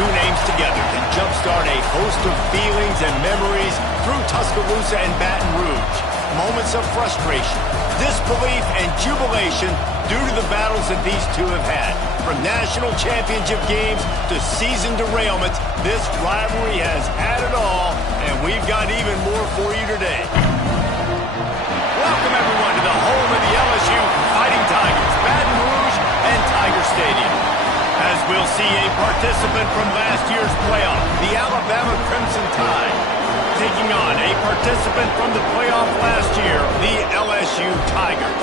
two names together can jumpstart a host of feelings and memories through Tuscaloosa and Baton Rouge. Moments of frustration, disbelief, and jubilation due to the battles that these two have had. From national championship games to season derailments, this rivalry has had it all, and we've got even more for you today. Welcome, everyone, to the home of the LSU Fighting Tigers, Baton Rouge and Tiger Stadium. As we'll see a participant from last year's playoff, the Alabama Crimson Tide, taking on a participant from the playoff last year, the LSU Tigers.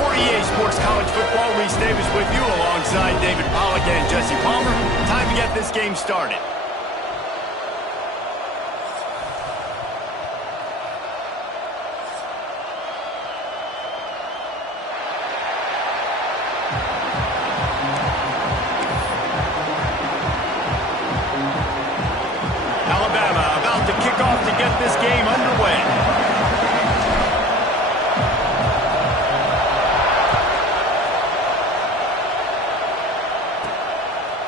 For EA Sports College Football, Reese Davis with you alongside David Pollack and Jesse Palmer. Time to get this game started. This game underway.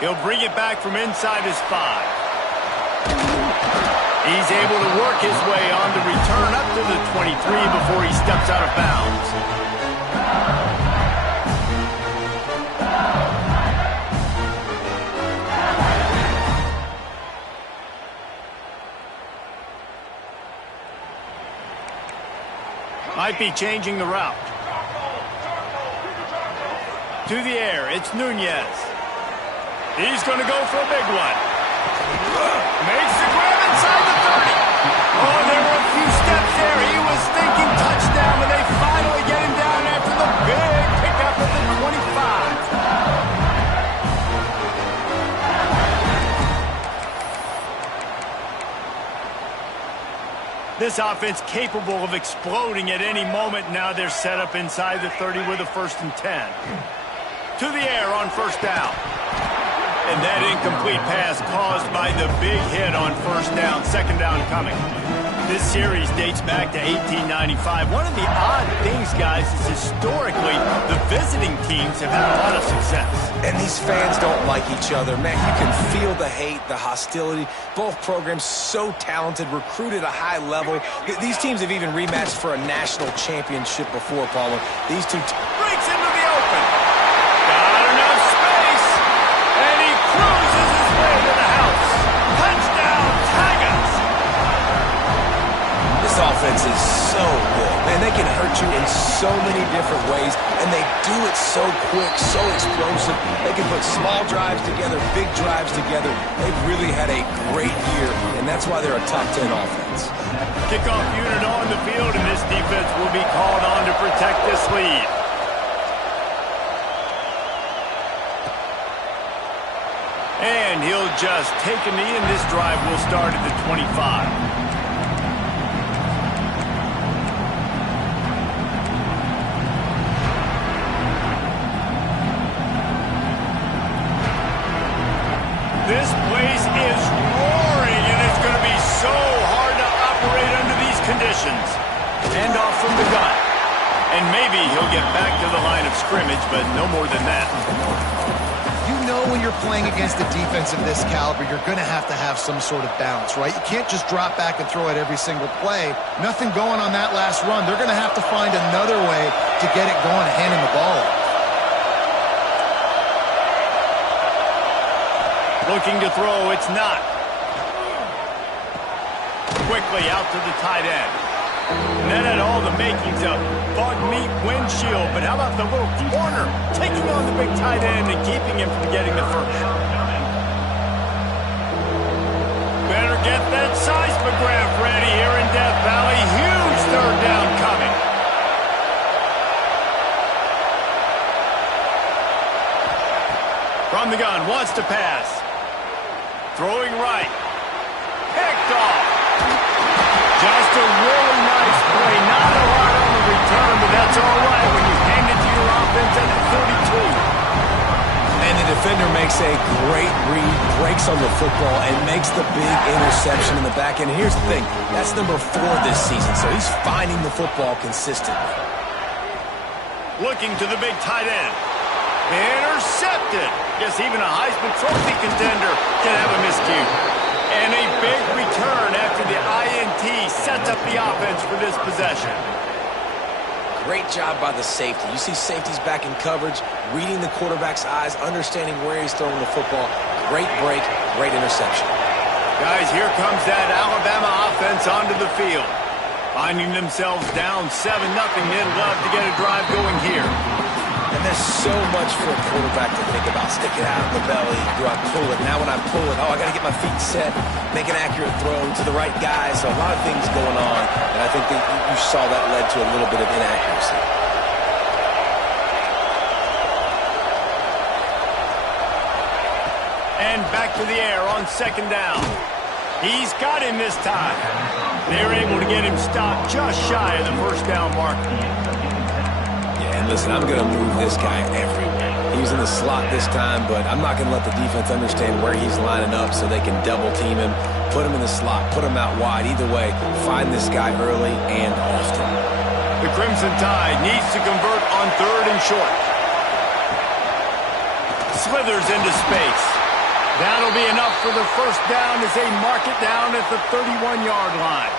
He'll bring it back from inside his 5. He's able to work his way on the return up to the 23 before he steps out of bounds. Might be changing the route. To the air, it's Nunez. He's going to go for a big one. Makes the grab inside the 30. Oh, there were a few steps there. He was thinking touchdown, but they finally get him down after the big pickup at the 25. This offense capable of exploding at any moment. Now they're set up inside the 30 with a 1st and 10. To the air on 1st down. And that incomplete pass caused by the big hit on 1st down. 2nd down coming. This series dates back to 1895. One of the odd things, guys, is historically the visiting teams have had a lot of success. And these fans don't like each other. Man, you can feel the hate, the hostility. Both programs so talented, recruited at a high level. These teams have even rematched for a national championship before, Palmer. These two... breaks into the open. Got enough space. And he cruises his way to the house. Touchdown, Tigers. This offense is so good. Man, they can hurt you in so many different ways, and they do it so quick, so explosive. They can put small drives together, big drives together. They've really had a great year, and that's why they're a top 10 offense. Kickoff unit on the field, and this defense will be called on to protect this lead. And he'll just take a knee, and this drive will start at the 25. This place is roaring, and it's going to be so hard to operate under these conditions. Hand off from the gun. And maybe he'll get back to the line of scrimmage, but no more than that. You know when you're playing against a defense of this caliber, you're going to have some sort of balance, right? You can't just drop back and throw it every single play. Nothing going on that last run. They're going to have to find another way to get it going, handing the ball off. Looking to throw, it's not. Quickly out to the tight end. And that had all the makings of bug meat windshield, but how about the little corner taking on the big tight end and keeping him from getting the first? Better get that seismograph ready here in Death Valley. Huge 3rd down coming. From the gun, wants to pass. Throwing right. Picked off. Just a really nice play. Not a lot on the return, but that's all right when you hand it to your offense at the 32. And the defender makes a great read, breaks on the football, and makes the big interception in the back. And here's the thing. That's number 4 this season, so he's finding the football consistently. Looking to the big tight end. Intercepted. Guess even a Heisman Trophy contender can have a miscue. And a big return after the INT sets up the offense for this possession. Great job by the safety. You see safeties back in coverage, reading the quarterback's eyes, understanding where he's throwing the football. Great break, great interception. Guys, here comes that Alabama offense onto the field. Finding themselves down 7-0, they'd love to get a drive going here. And there's so much for a quarterback to think about. Stick it out in the belly. Do I pull it? Now when I pull it, I got to get my feet set, make an accurate throw to the right guy. So a lot of things going on. And I think that you saw that led to a little bit of inaccuracy. And back to the air on second down. He's got him this time. They're able to get him stopped just shy of the first down marker. Yeah, and listen, I'm going to move this guy everywhere. He's in the slot this time, but I'm not going to let the defense understand where he's lining up so they can double team him, put him in the slot, put him out wide. Either way, find this guy early and often. The Crimson Tide needs to convert on 3rd and short. Slithers into space. That'll be enough for the first down as they mark it down at the 31-yard line.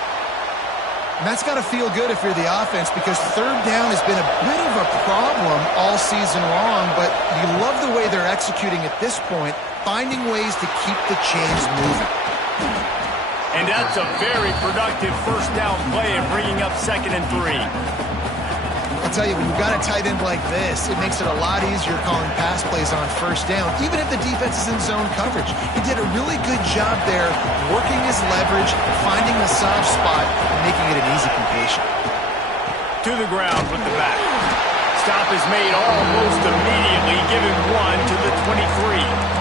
And that's got to feel good if you're the offense, because 3rd down has been a bit of a problem all season long, but you love the way they're executing at this point, finding ways to keep the chains moving. And that's a very productive first down play of bringing up 2nd and 3. I'll tell you, when you've got a tight end like this, it makes it a lot easier calling pass plays on first down, even if the defense is in zone coverage. He did a really good job there, working his leverage, finding the soft spot, and making it an easy completion. To the ground with the back. Stop is made almost immediately, giving 1 to the 23.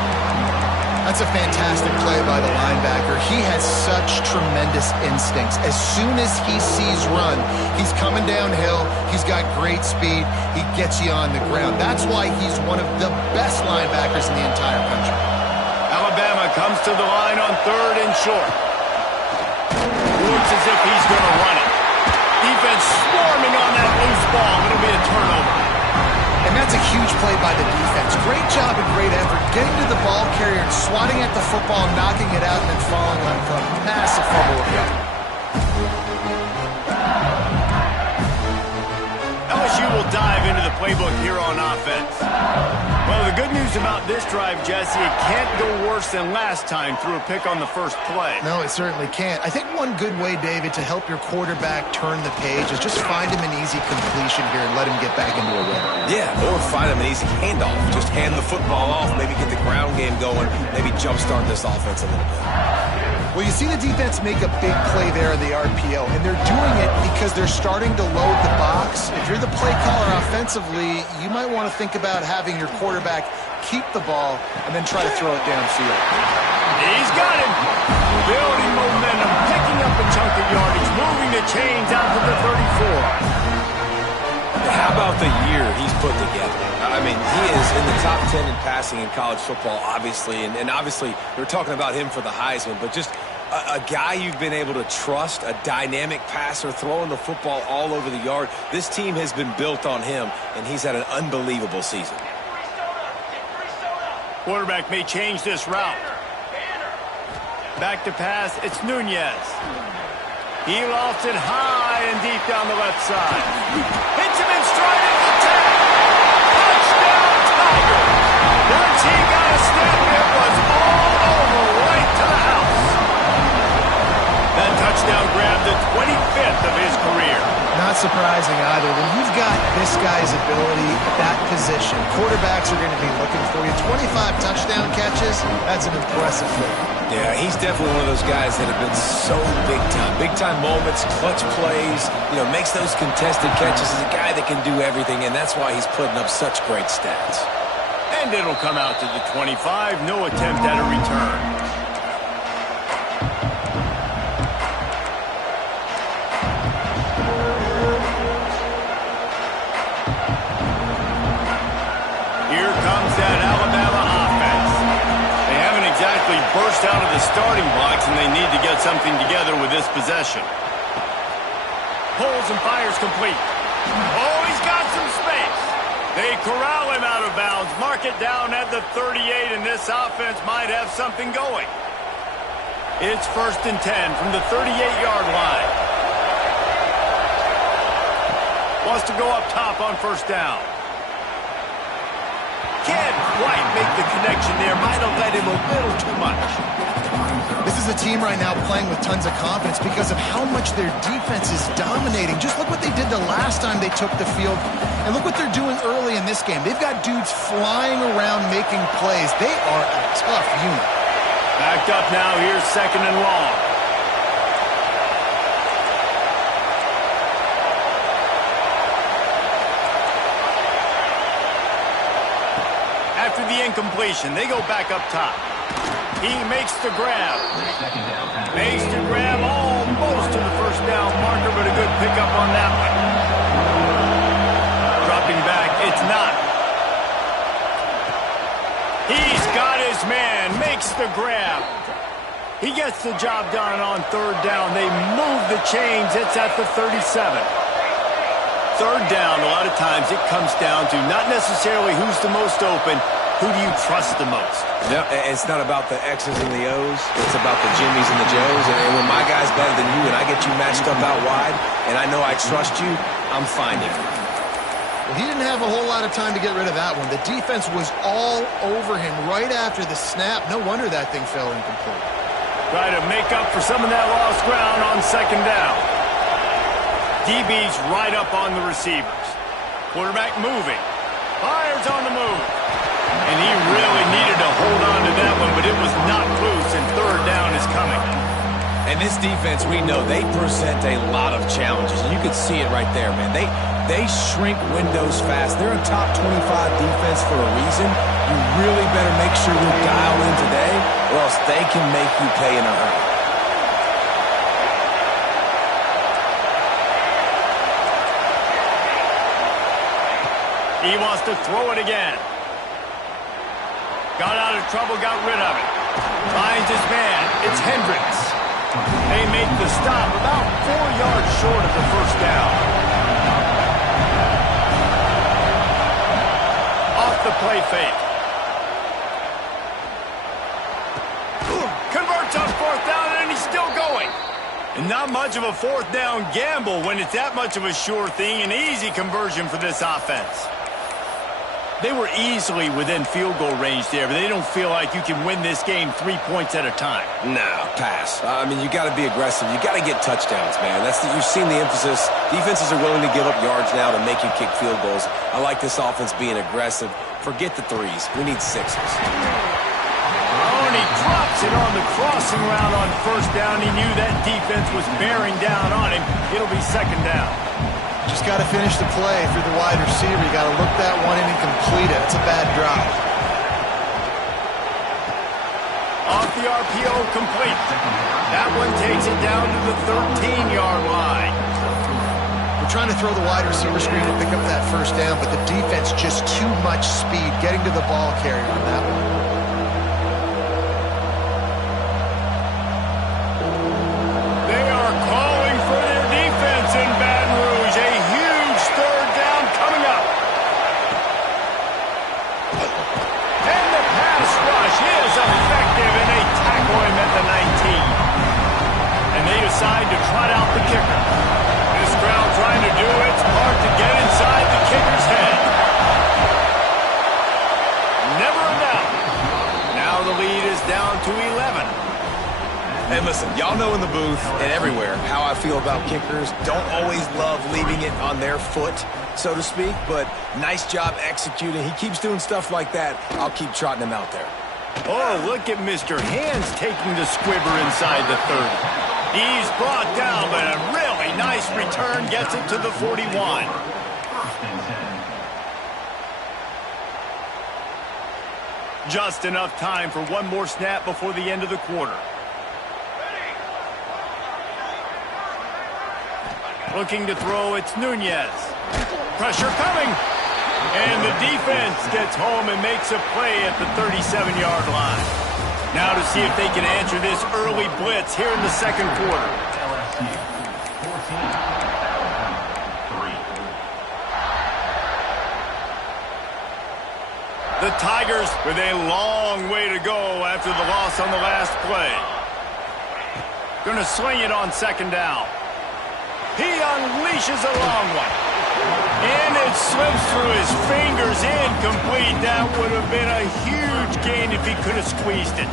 That's a fantastic play by the linebacker. He has such tremendous instincts. As soon as he sees run, he's coming downhill. He's got great speed. He gets you on the ground. That's why he's one of the best linebackers in the entire country. Alabama comes to the line on 3rd and short. Looks as if he's going to run it. Defense swarming on that loose ball. It'll be a turnover. And that's a huge play by the defense. Great job and great effort getting to the ball carrier and swatting at the football, knocking it out, and then falling on a massive fumble recovery. LSU will dive into the playbook here on offense. Well, the good news about this drive, Jesse, it can't go worse than last time through a pick on the first play. No, it certainly can't. I think one good way, David, to help your quarterback turn the page is just find him an easy completion here and let him get back into a rhythm. Yeah, or find him an easy handoff. Just hand the football off, maybe get the ground game going, maybe jumpstart this offense a little bit. Well, you see the defense make a big play there in the RPO, and they're doing it because they're starting to load the box. If you're the play caller offensively, you might want to think about having your quarterback keep the ball and then try to throw it downfield. He's got him. Building momentum, picking up a chunk of yardage, moving the chains out to the 34. How about the year he's put together? I mean, he is in the top 10 in passing in college football, obviously. And obviously, we're talking about him for the Heisman, but just a guy you've been able to trust, a dynamic passer, throwing the football all over the yard. This team has been built on him, and he's had an unbelievable season. Quarterback may change this route. Back to pass, it's Nunez. He lofts it high and deep down the left side. Hits him in stride at the 10. Touchdown, Tiger. Once he got a step, it was all over right to the house. That touchdown grabbed the 25th of his career. Not surprising either. When you've got this guy's ability at that position, quarterbacks are going to be looking for you. 25 touchdown catches, that's an impressive thing. Yeah, he's definitely one of those guys that have been so big time. Big time moments, clutch plays, makes those contested catches. He's a guy that can do everything, and that's why he's putting up such great stats. And it'll come out to the 25. No attempt at a return. Here comes that Alabama offense. They haven't exactly burst out of the starting blocks, and they need to get something together with this possession. Pulls and fires complete. Oh, he's got some space. They corral him out of bounds. Mark it down at the 38, and this offense might have something going. It's 1st and 10 from the 38-yard line. Wants to go up top on 1st down. Can't quite make the connection there. Might have led him a little too much. This is a team right now playing with tons of confidence because of how much their defense is dominating. Just look what they did the last time they took the field, and look what they're doing early in this game. They've got dudes flying around making plays. They are a tough unit. Backed up now. Here's 2nd and long. After the incompletion, they go back up top. He makes the grab. Makes the grab almost to the 1st down marker, but a good pickup on that one. Dropping back, it's not. He's got his man, makes the grab. He gets the job done on 3rd down. They move the chains. It's at the 37. 3rd down, a lot of times it comes down to not necessarily who's the most open, who do you trust the most? Yeah, it's not about the X's and the O's. It's about the Jimmys and the Joes. And when my guy's better than you and I get you matched up out wide and I know I trust you, I'm finding it. Well, he didn't have a whole lot of time to get rid of that one. The defense was all over him right after the snap. No wonder that thing fell incomplete. Try to make up for some of that lost ground on 2nd down. DB's right up on the receivers. Quarterback moving. Fires on the move. And he really needed to hold on to that one, but it was not loose, and 3rd down is coming. And this defense, we know, they present a lot of challenges. And you can see it right there, man. They shrink windows fast. They're a top 25 defense for a reason. You really better make sure you're dialed in today, or else they can make you pay in a hurry. He wants to throw it again. Got out of trouble, got rid of it. Finds his man. It's Hendricks. They make the stop about 4 yards short of the 1st down. Off the play fake. Converts on 4th down, and he's still going. And not much of a 4th down gamble when it's that much of a sure thing. An easy conversion for this offense. They were easily within field goal range there, but they don't feel like you can win this game 3 points at a time. No, pass. I mean, you got to be aggressive. You got to get touchdowns, man. You've seen the emphasis. Defenses are willing to give up yards now to make you kick field goals. I like this offense being aggressive. Forget the 3s. We need 6s. Oh, and he drops it on the crossing route on 1st down. He knew that defense was bearing down on him. It'll be 2nd down. Just got to finish the play if you're the wide receiver. You got to look that one in and complete it. It's a bad drive. Off the RPO, complete. That one takes it down to the 13-yard line. We're trying to throw the wide receiver screen to pick up that 1st down, but the defense just too much speed getting to the ball carrier on that one. They are calling for their defense in Baton Rouge. A huge 3rd down coming up. And the pass rush is effective, and they tackle him at the 19. And they decide to trot out the kicker. This crowd trying to do its part to get inside the kicker's head. Never a doubt. Now the lead is down to 11. Hey, listen, y'all know in the booth and everywhere how I feel about kickers. Don't always love leaving it on their foot, so to speak, but nice job executing. He keeps doing stuff like that. I'll keep trotting him out there. Oh, look at Mr. Hands taking the squibber inside the 30. He's brought down, but a really nice return gets it to the 41. Just enough time for one more snap before the end of the quarter. Looking to throw, it's Nunez. Pressure coming. And the defense gets home and makes a play at the 37-yard line. Now to see if they can answer this early blitz here in the 2nd quarter. The Tigers with a long way to go after the loss on the last play. Going to sling it on second down. He unleashes a long one. And it slips through his fingers, incomplete. That would have been a huge gain if he could have squeezed it.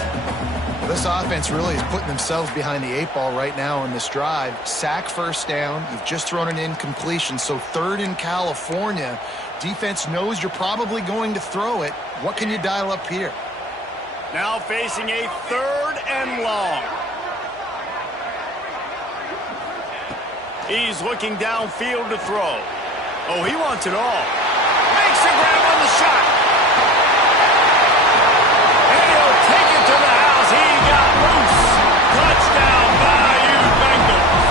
Well, this offense really is putting themselves behind the 8 ball right now on this drive. Sack first down. You've just thrown an incompletion, so third in California. Defense knows you're probably going to throw it. What can you dial up here? Now facing a third and long. He's looking downfield to throw. Oh, he wants it all. Makes the grab on the shot. And he'll take it to the house. He got loose. Touchdown, Bayou Bengals.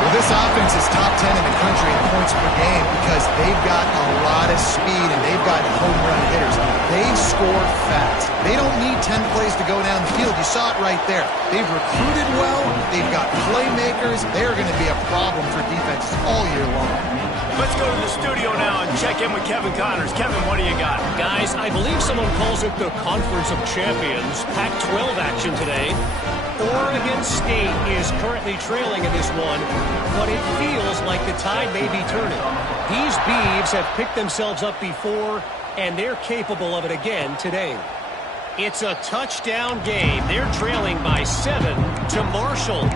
Well, this offense is top 10 in the country in points per game because they've got a lot of speed and they've got home run hitters. They score fast. They don't need 10 plays to go down the field. You saw it right there. They've recruited well. They've got playmakers. They're going to be a problem for defenses all year long. Let's go to the studio now and check in with Kevin Connors. Kevin, what do you got? Guys, I believe someone calls it the Conference of Champions. Pac-12 action today. Oregon State is currently trailing in this one, but it feels like the tide may be turning. These Beavs have picked themselves up before, and they're capable of it again today. It's a touchdown game. They're trailing by 7 to Marshall.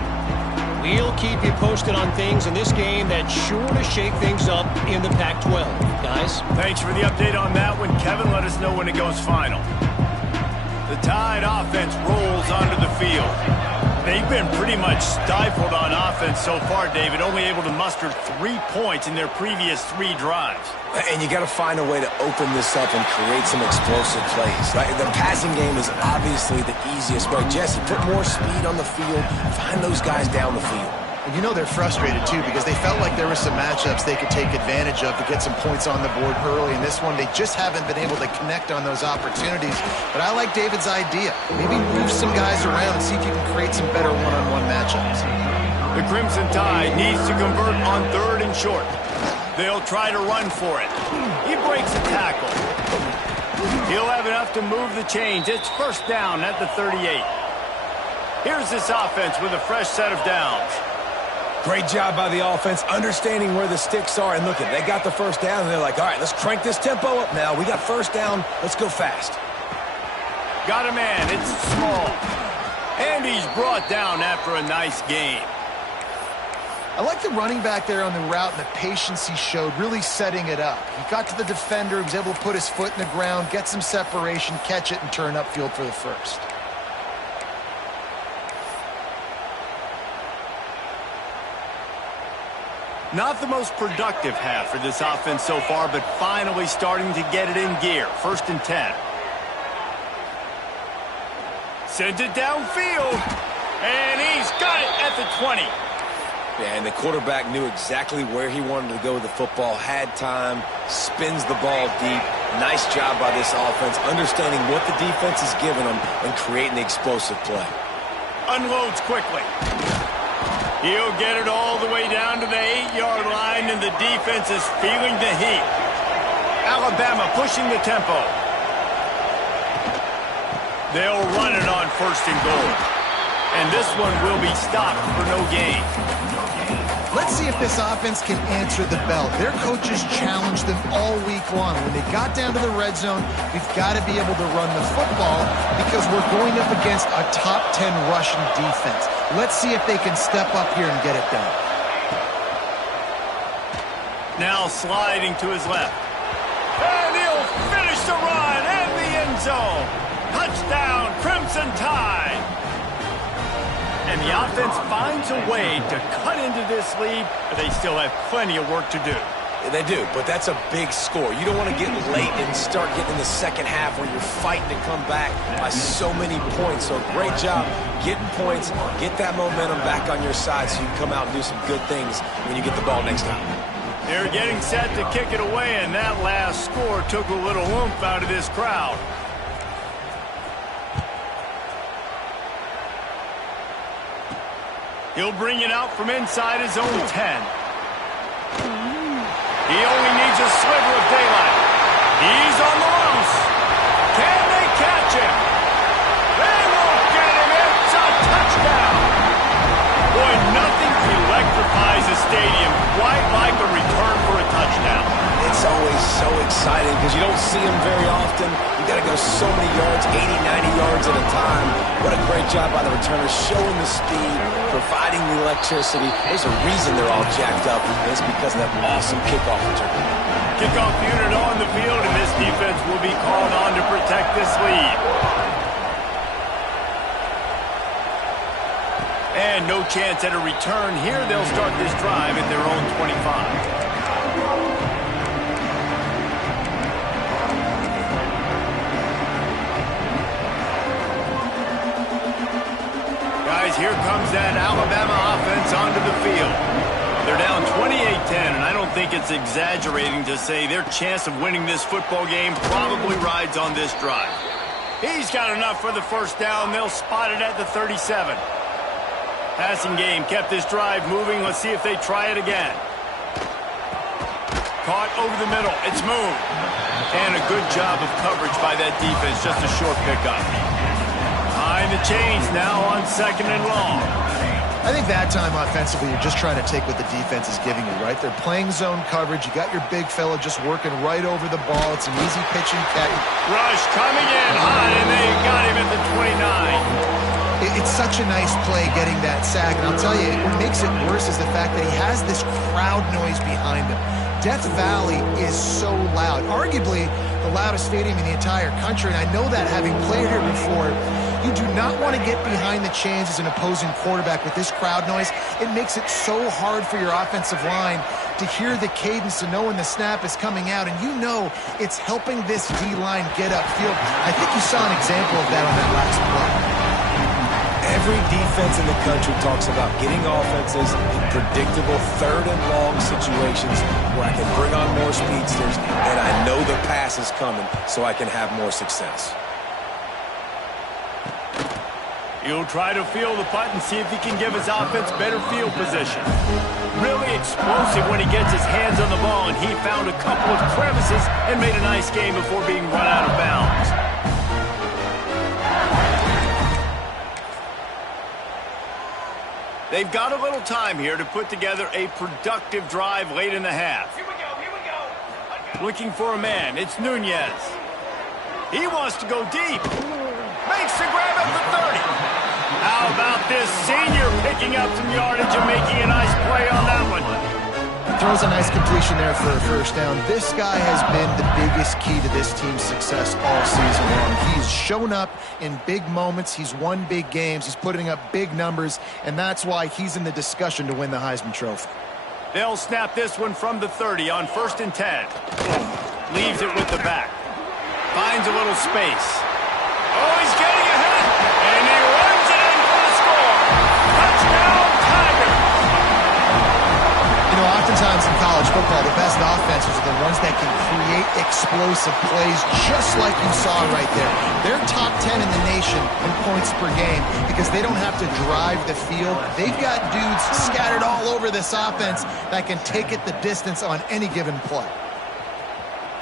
We'll keep you posted on things in this game that's sure to shake things up in the Pac-12. Guys? Thanks for the update on that one. Kevin, let us know when it goes final. The Tide offense rolls onto the field. They've been pretty much stifled on offense so far, David, only able to muster 3 points in their previous 3 drives. And you got to find a way to open this up and create some explosive plays. Right? The passing game is obviously the easiest way. Jesse, put more speed on the field. Find those guys down the field. And you know they're frustrated, too, because they felt like there were some matchups they could take advantage of to get some points on the board early. In this one, they just haven't been able to connect on those opportunities. But I like David's idea. Maybe move some guys around and see if you can create some better one-on-one matchups. The Crimson Tide needs to convert on 3rd and short. They'll try to run for it. He breaks a tackle. He'll have enough to move the chains. It's first down at the 38. Here's this offense with a fresh set of downs. Great job by the offense, understanding where the sticks are. And look, they got the first down, and they're like, all right, let's crank this tempo up now. We got first down. Let's go fast. Got a man. It's small. And he's brought down after a nice game. I like the running back there on the route and the patience he showed, really setting it up. He got to the defender, he was able to put his foot in the ground, get some separation, catch it, and turn upfield for the first. Not the most productive half for this offense so far, but finally starting to get it in gear. 1st and 10. Sends it downfield, and he's got it at the 20. Yeah, and the quarterback knew exactly where he wanted to go with the football, had time, spins the ball deep. Nice job by this offense, understanding what the defense is giving them and creating the explosive play. Unloads quickly. He'll get it all the way down to the 8-yard line, and the defense is feeling the heat. Alabama pushing the tempo. They'll run it on 1st and goal. And this one will be stopped for no gain. Let's see if this offense can answer the bell. Their coaches challenged them all week long. When they got down to the red zone, we've got to be able to run the football because we're going up against a top 10 rushing defense. Let's see if they can step up here and get it done. Now sliding to his left. And he'll finish the run in the end zone. Touchdown, Crimson Tide. And the offense finds a way to cut into this lead, but they still have plenty of work to do. They do, but that's a big score. You don't want to get late and start getting in the second half where you're fighting to come back by so many points. So great job getting points, get that momentum back on your side so you can come out and do some good things when you get the ball next time. They're getting set to kick it away, and that last score took a little oomph out of this crowd. He'll bring it out from inside his own 10. He only needs a sliver of daylight. He's on the exciting because you don't see them very often. You got to go so many yards, 80, 90 yards at a time. What a great job by the returners, showing the speed, providing the electricity. There's a reason they're all jacked up, and it's because of that awesome kickoff return. Kickoff unit on the field, and this defense will be called on to protect this lead. And no chance at a return here. They'll start this drive at their own 25. Guys, here comes that Alabama offense onto the field. They're down 28-10, and I don't think it's exaggerating to say their chance of winning this football game probably rides on this drive. He's got enough for the first down. They'll spot it at the 37. Passing game kept this drive moving. Let's see if they try it again. Caught over the middle. It's moved. And a good job of coverage by that defense. Just a short pickup. Behind the chains now on 2nd and long. I think that time offensively, you're just trying to take what the defense is giving you, right? They're playing zone coverage. You got your big fella just working right over the ball. It's an easy pitch and catch. Rush coming in hot, and they got him at the 29. It's such a nice play getting that sack. And I'll tell you, what makes it worse is the fact that he has this crowd noise behind him. Death Valley is so loud. Arguably the loudest stadium in the entire country. And I know that having played here before. You do not want to get behind the chains as an opposing quarterback with this crowd noise. It makes it so hard for your offensive line to hear the cadence and know when the snap is coming out. And you know it's helping this D-line get upfield. I think you saw an example of that on that last play. Every defense in the country talks about getting offenses in predictable 3rd and long situations where I can bring on more speedsters and I know the pass is coming so I can have more success. He'll try to feel the punt and see if he can give his offense better field position. Really explosive when he gets his hands on the ball, and he found a couple of crevices and made a nice game before being run out of bounds. They've got a little time here to put together a productive drive late in the half. Here we go. Looking for a man. It's Nunez. He wants to go deep. Makes the grab at the 30. How about this senior picking up some yardage and making a nice play on that one? Throws a nice completion there for a first down. This guy has been the biggest key to this team's success all season long. He's shown up in big moments. He's won big games. He's putting up big numbers, and that's why he's in the discussion to win the Heisman Trophy. They'll snap this one from the 30 on 1st and 10. Leaves it with the back. Finds a little space. Oh, he's getting ahead, and he runs it in for the score. Touchdown, Tigers! You know, oftentimes in college football, the best offenses are the ones that can create explosive plays just like you saw right there. They're top 10 in the nation in points per game because they don't have to drive the field. They've got dudes scattered all over this offense that can take it the distance on any given play.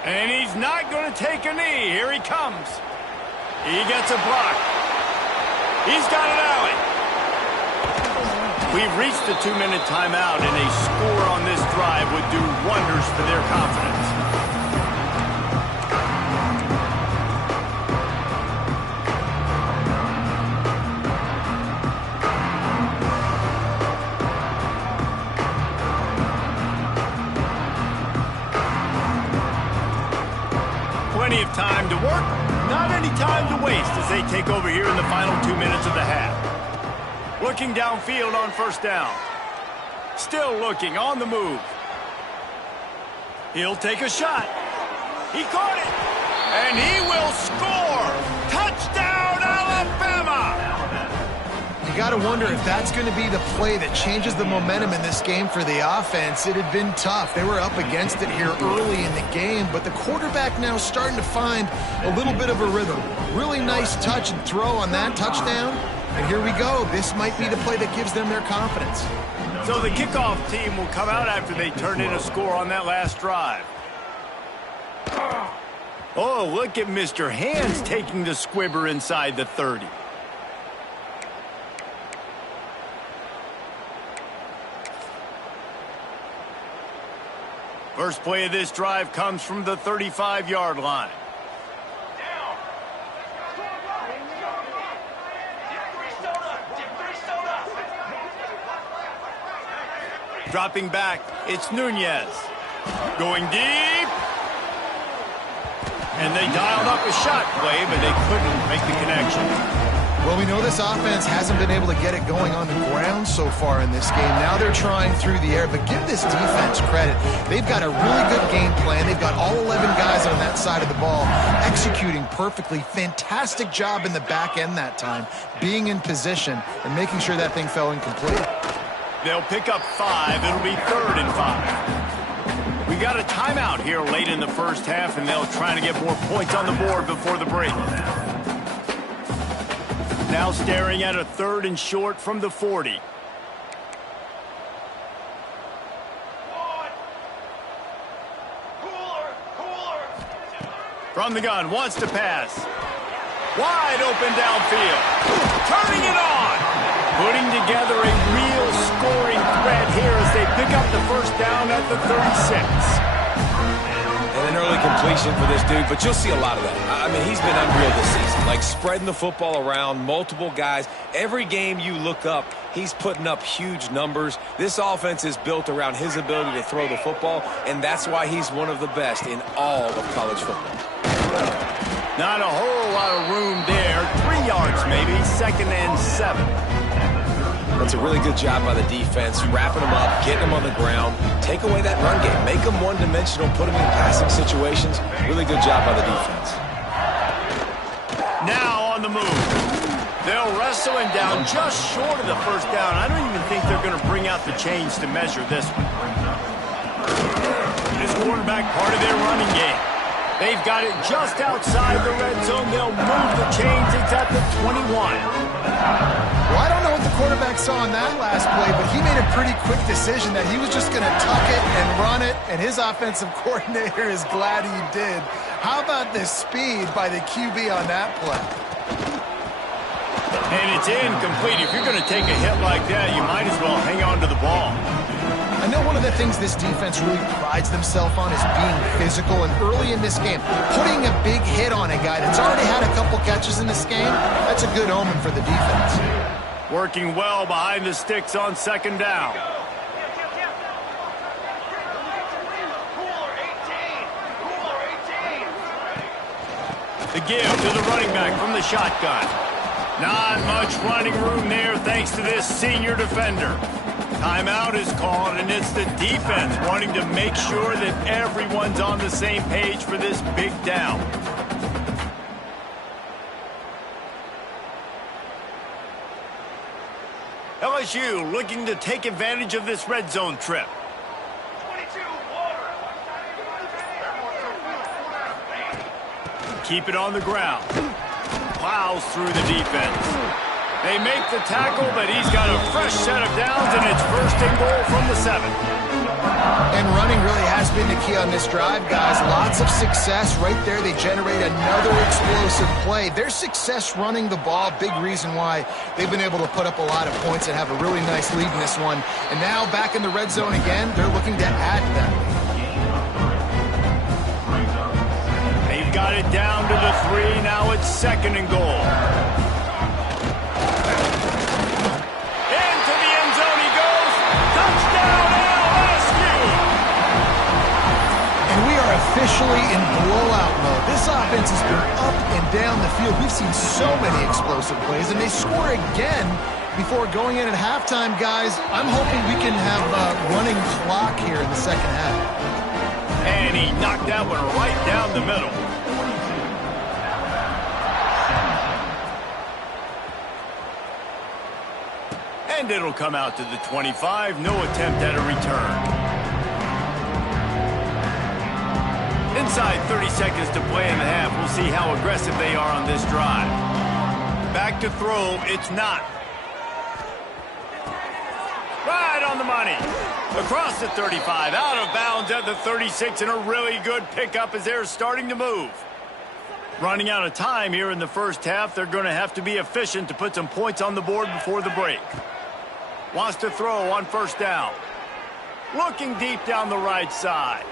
And he's not going to take a knee. Here he comes. He gets a block. He's got an alley. We've reached the 2-minute timeout, and a score on this drive would do wonders for their confidence. Plenty of time to work. Not any time to waste as they take over here in the final 2 minutes of the half. Looking downfield on 1st down. Still looking on the move. He'll take a shot. He caught it. And he will score. Touchdown, Alabama! You got to wonder if that's going to be the play that changes the momentum in this game for the offense. It had been tough. They were up against it here early in the game, but the quarterback now starting to find a little bit of a rhythm. Really nice touch and throw on that touchdown. And here we go. This might be the play that gives them their confidence. So the kickoff team will come out after they turn in a score on that last drive. Oh, look at Mr. Hands taking the squibber inside the 30. First play of this drive comes from the 35-yard line. Dropping back, it's Nunez. Going deep. And they dialed up a shot play, but they couldn't make the connection. Well, we know this offense hasn't been able to get it going on the ground so far in this game. Now they're trying through the air, but give this defense credit. They've got a really good game plan. They've got all 11 guys on that side of the ball executing perfectly. Fantastic job in the back end that time, being in position and making sure that thing fell incomplete. They'll pick up 5. It'll be 3rd and 5. We got a timeout here late in the first half, and they'll try to get more points on the board before the break. Now staring at a 3rd and short from the 40. From the gun, wants to pass. Wide open downfield. Turning it on. Putting together a real scoring threat here as they pick up the first down at the 36. And an early completion for this dude, but you'll see a lot of that. I mean, he's been unreal this season, like spreading the football around, multiple guys. Every game you look up, he's putting up huge numbers. This offense is built around his ability to throw the football, and that's why he's one of the best in all of college football. Not a whole lot of room there. 3 yards maybe, 2nd and 7. That's a really good job by the defense, wrapping them up, getting them on the ground. Take away that run game. Make them one-dimensional, put them in passing situations. Really good job by the defense. Now on the move. They'll wrestle him down just short of the first down. I don't even think they're going to bring out the chains to measure this one. This quarterback part of their running game. They've got it just outside the red zone. They'll move the chains. It's at the 21. Well, I don't know what the quarterback saw on that last play, but he made a pretty quick decision that he was just going to tuck it and run it, and his offensive coordinator is glad he did. How about the speed by the QB on that play? And it's incomplete. If you're going to take a hit like that, you might as well hang on to the ball. I know one of the things this defense really prides themselves on is being physical, and early in this game, putting a big hit on a guy that's already had a couple catches in this game, that's a good omen for the defense. Working well behind the sticks on 2nd down. The give to the running back from the shotgun. Not much running room there thanks to this senior defender. Timeout is called, and it's the defense wanting to make sure that everyone's on the same page for this big down. LSU looking to take advantage of this red zone trip. Keep it on the ground. Plows through the defense. They make the tackle, but he's got a fresh set of downs, and it's 1st and goal from the 7. And running really has been the key on this drive, guys. Lots of success right there. They generate another explosive play. Their success running the ball, big reason why they've been able to put up a lot of points and have a really nice lead in this one. And now back in the red zone again, they're looking to add that lead. They've got it down to the 3. Now it's 2nd and goal. Officially in blowout mode. This offense has been up and down the field. We've seen so many explosive plays, and they score again before going in at halftime, guys. I'm hoping we can have a running clock here in the 2nd half. And he knocked that one right down the middle. And it'll come out to the 25. No attempt at a return. Inside 30 seconds to play in the half. We'll see how aggressive they are on this drive. Back to throw. It's not. Right on the money. Across the 35. Out of bounds at the 36. And a really good pickup as they're starting to move. Running out of time here in the first half. They're going to have to be efficient to put some points on the board before the break. Wants to throw on 1st down. Looking deep down the right side.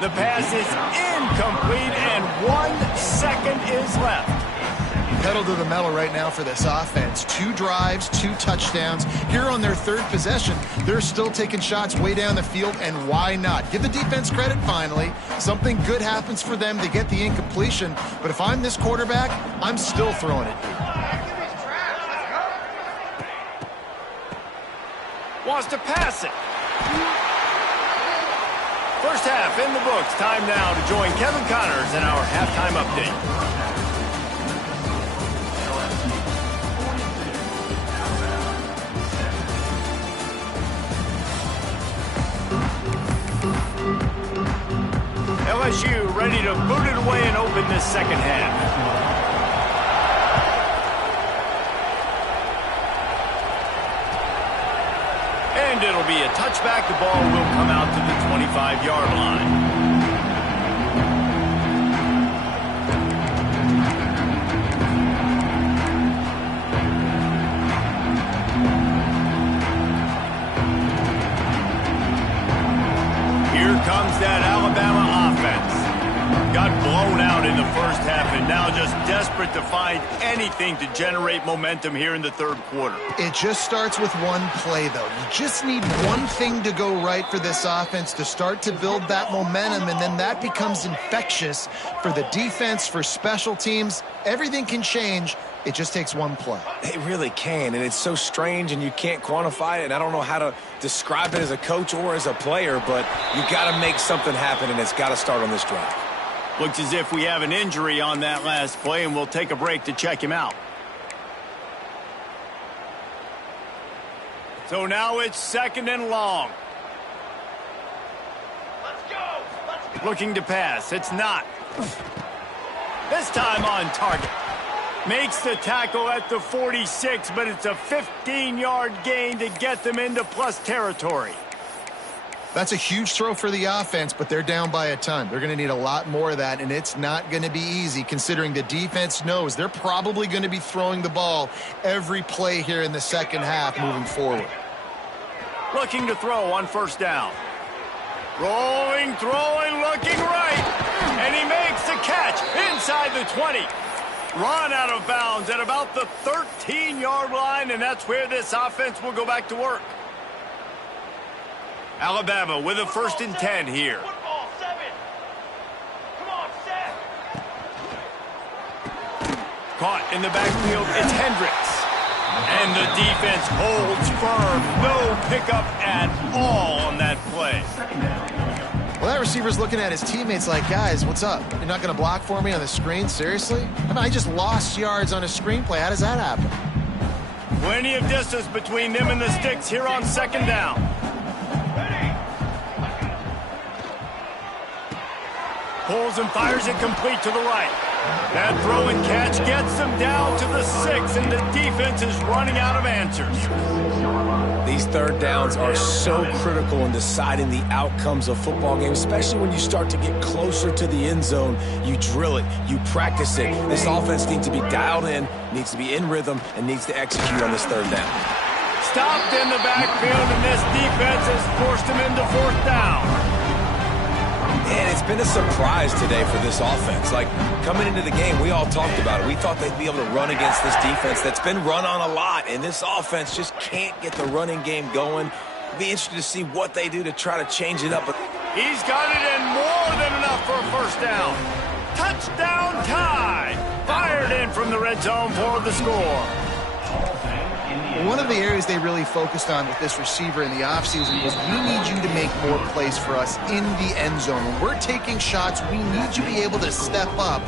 The pass is incomplete, and 1 second is left. Pedal to the metal right now for this offense. 2 drives, 2 touchdowns. Here on their 3rd possession, they're still taking shots way down the field, and why not? Give the defense credit finally. Something good happens for them. They get the incompletion, but if I'm this quarterback, I'm still throwing it deep. Wants to pass it. First half in the books. Time now to join Kevin Connors in our halftime update. LSU ready to boot it away and open this second half. And it'll be a touchback. The ball will come out to the 25-yard line. Here comes that Alabama offense. Got blown out in the first half and now just desperate to find anything to generate momentum here in the 3rd quarter. It just starts with one play, though. You just need one thing to go right for this offense to start to build that momentum, and then that becomes infectious for the defense, for special teams. Everything can change. It just takes one play. It really can, and it's so strange, and you can't quantify it, and I don't know how to describe it as a coach or as a player, but you got to make something happen, and it's got to start on this drive. Looks as if we have an injury on that last play, and we'll take a break to check him out. So now it's 2nd and long. Let's go. Looking to pass. It's not. This time on target. Makes the tackle at the 46, but it's a 15-yard gain to get them into plus territory. That's a huge throw for the offense, but they're down by a ton. They're going to need a lot more of that, and it's not going to be easy considering the defense knows they're probably going to be throwing the ball every play here in the second half moving forward. Looking to throw on 1st down. Rolling, throwing, looking right. And he makes the catch inside the 20. Run out of bounds at about the 13-yard line, and that's where this offense will go back to work. Alabama with a 1st and 10 here. Football 7. Come on, set. Caught in the backfield, it's Hendricks. And the defense holds firm. No pickup at all on that play. Well, that receiver's looking at his teammates like, guys, what's up? You're not going to block for me on the screen? Seriously? I mean, I just lost yards on a screenplay. How does that happen? Plenty of distance between them and the sticks here on 2nd down. Pulls and fires it complete to the right. That throw and catch gets them down to the 6, and the defense is running out of answers. These 3rd downs are so critical in deciding the outcomes of football games, especially when you start to get closer to the end zone. You drill it, you practice it. This offense needs to be dialed in, needs to be in rhythm, and needs to execute on this 3rd down. Stopped in the backfield, and this defense has forced him into 4th down. And it's been a surprise today for this offense. Like, coming into the game, we all talked about it. We thought they'd be able to run against this defense that's been run on a lot, and this offense just can't get the running game going. It'll be interesting to see what they do to try to change it up. He's got it in more than enough for a 1st down. Touchdown tie. Fired in from the red zone for the score. One of the areas they really focused on with this receiver in the offseason was we need you to make more plays for us in the end zone. When we're taking shots, we need you to be able to step up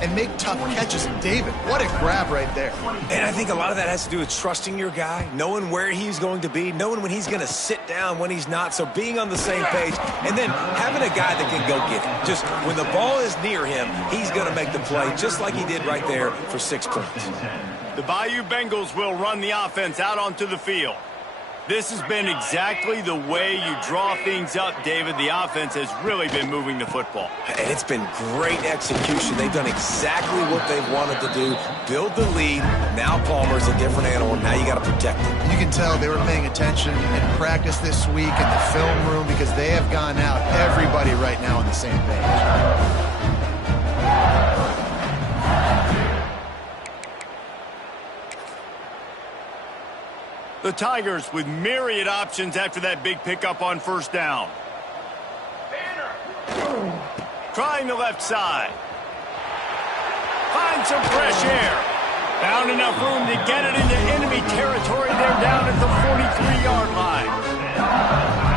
and make tough catches. And David, what a grab right there. And I think a lot of that has to do with trusting your guy, knowing where he's going to be, knowing when he's going to sit down, when he's not. So being on the same page, and then having a guy that can go get it. Just when the ball is near him, he's going to make the play just like he did right there for 6 points. The Bayou Bengals will run the offense out onto the field. This has been exactly the way you draw things up, David. The offense has really been moving the football. And it's been great execution. They've done exactly what they've wanted to do. Build the lead. Now Palmer's a different animal. Now you got to protect him. You can tell they were paying attention in practice this week in the film room because they have gone out, everybody right now on the same page. The Tigers with myriad options after that big pickup on first down. Trying the left side. Find some fresh air. Found enough room to get it into enemy territory. They're down at the 43-yard line.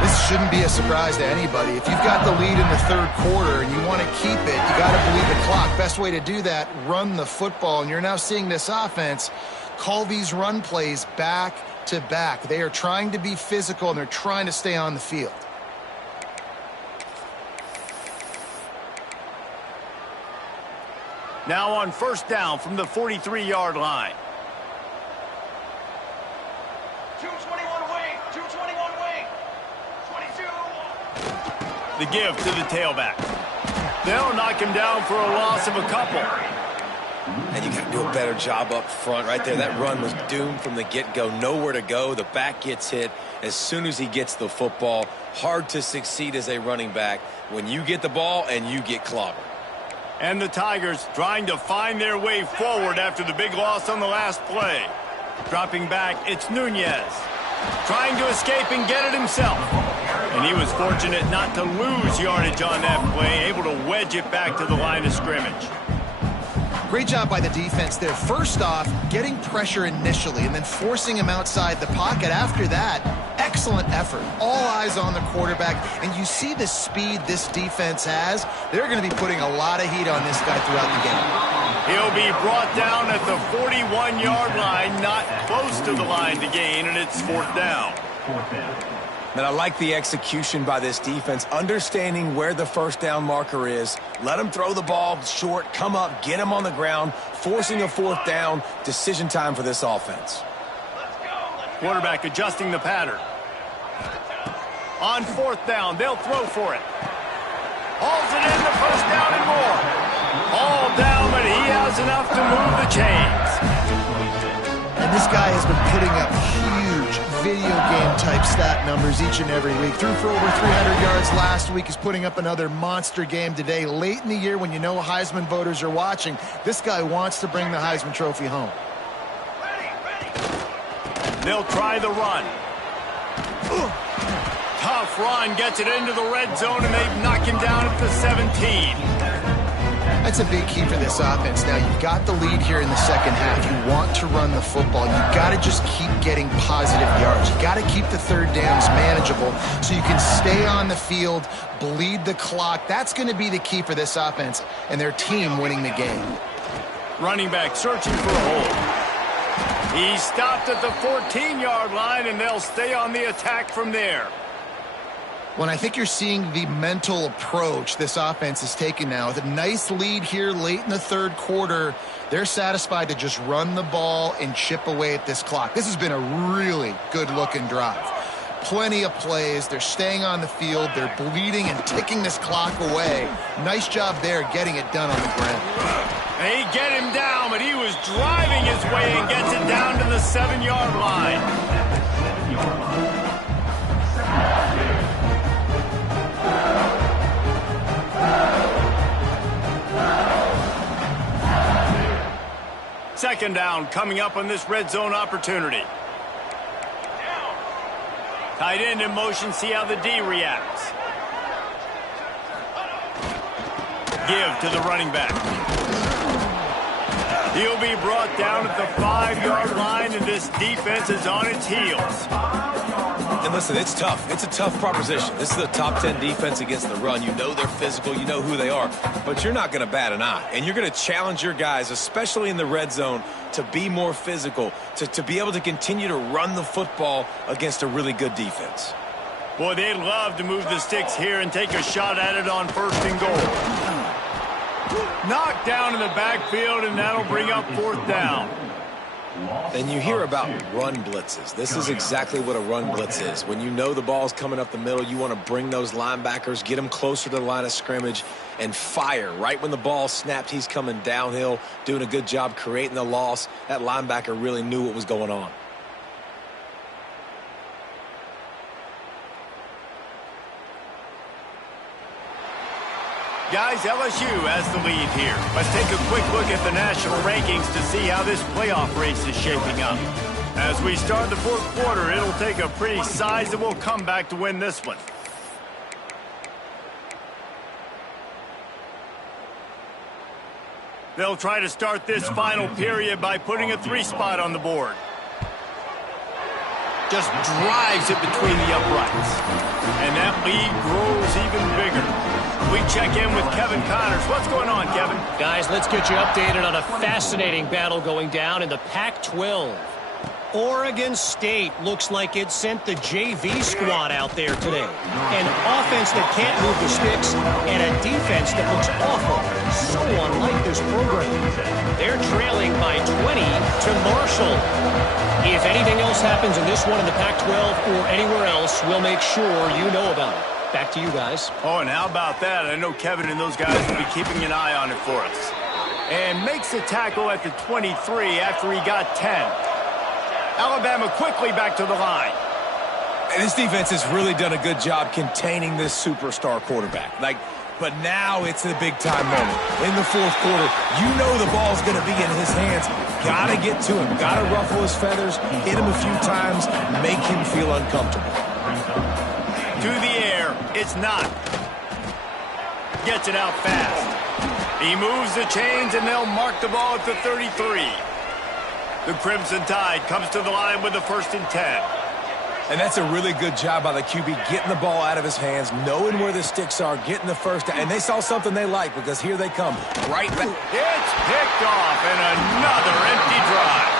This shouldn't be a surprise to anybody. If you've got the lead in the third quarter and you want to keep it, you got to believe the clock. Best way to do that, run the football. And you're now seeing this offense call these run plays back to back. They are trying to be physical and they're trying to stay on the field. Now on first down from the 43-yard line. 221 wing, 221 wing, 22. The give to the tailback. They'll knock him down for a loss of a couple. And you got to do a better job up front right there. That run was doomed from the get-go. Nowhere to go. The back gets hit as soon as he gets the football. Hard to succeed as a running back when you get the ball and you get clobbered. And the Tigers trying to find their way forward after the big loss on the last play. Dropping back, it's Nunez. Trying to escape and get it himself. And he was fortunate not to lose yardage on that play, able to wedge it back to the line of scrimmage. Great job by the defense there. First off, getting pressure initially and then forcing him outside the pocket. After that, excellent effort. All eyes on the quarterback. And you see the speed this defense has. They're going to be putting a lot of heat on this guy throughout the game. He'll be brought down at the 41-yard line, not close to the line to gain, and it's fourth down. And I like the execution by this defense, understanding where the first down marker is. Let him throw the ball short, come up, get him on the ground, forcing a fourth down. Decision time for this offense. Quarterback adjusting the pattern. On fourth down, they'll throw for it. Hauls it in the first down and more. All down, but he has enough to move the chains. And this guy has been putting up huge video game type stat numbers each and every week. Threw for over 300 yards last week. He's putting up another monster game today. Late in the year when you know Heisman voters are watching, this guy wants to bring the Heisman Trophy home. They'll try the run. Tough run, gets it into the red zone, and they knock him down at the 17. That's a big key for this offense. Now, you've got the lead here in the second half. You want to run the football. You've got to just keep getting positive yards. You've got to keep the third downs manageable so you can stay on the field, bleed the clock. That's going to be the key for this offense and their team winning the game. Running back searching for a hole. He stopped at the 14-yard line, and they'll stay on the attack from there. When I think you're seeing the mental approach this offense is taking now. With a nice lead here late in the third quarter, they're satisfied to just run the ball and chip away at this clock. This has been a really good-looking drive. Plenty of plays. They're staying on the field. They're bleeding and ticking this clock away. Nice job there getting it done on the ground. They get him down, but he was driving his way and gets it down to the 7-yard line. Second down coming up on this red zone opportunity. Tight end in motion, see how the D reacts. Give to the running back. He'll be brought down at the 5-yard line, and this defense is on its heels. And listen, it's tough. It's a tough proposition. This is the top 10 defense against the run. You know they're physical. You know who they are. But you're not going to bat an eye. And you're going to challenge your guys, especially in the red zone, to be more physical, to be able to continue to run the football against a really good defense. Boy, they'd love to move the sticks here and take a shot at it on first and goal. Knocked down in the backfield, and that'll bring up fourth down. And you hear about run blitzes. This is exactly what a run blitz is. When you know the ball's coming up the middle, you want to bring those linebackers, get them closer to the line of scrimmage, and fire. Right when the ball snapped, he's coming downhill, doing a good job creating the loss. That linebacker really knew what was going on. Guys, LSU has the lead here. Let's take a quick look at the national rankings to see how this playoff race is shaping up. As we start the fourth quarter, it'll take a pretty sizable comeback to win this one. They'll try to start this final period by putting a 3 spot on the board. Just drives it between the uprights. And that lead grows even bigger. We check in with Kevin Connors. What's going on, Kevin? Guys, let's get you updated on a fascinating battle going down in the Pac-12. Oregon State looks like it sent the JV squad out there today. An offense that can't move the sticks and a defense that looks awful. So unlike this program. They're trailing by 20 to Marshall. If anything else happens in this one in the Pac-12 or anywhere else, we'll make sure you know about it. Back to you guys. Oh, and how about that? I know Kevin and those guys will be keeping an eye on it for us. And makes the tackle at the 23 after he got 10. Alabama quickly back to the line. And this defense has really done a good job containing this superstar quarterback. But now it's the big-time moment. In the fourth quarter, you know the ball's going to be in his hands. Got to get to him. Got to ruffle his feathers, hit him a few times, make him feel uncomfortable. To the air. It's not. Gets it out fast. He moves the chains, and they'll mark the ball at the 33. The Crimson Tide comes to the line with the 1st and 10. And that's a really good job by the QB, getting the ball out of his hands, knowing where the sticks are, getting the first. And they saw something they like because here they come. Right back. It's picked off, and another empty drive.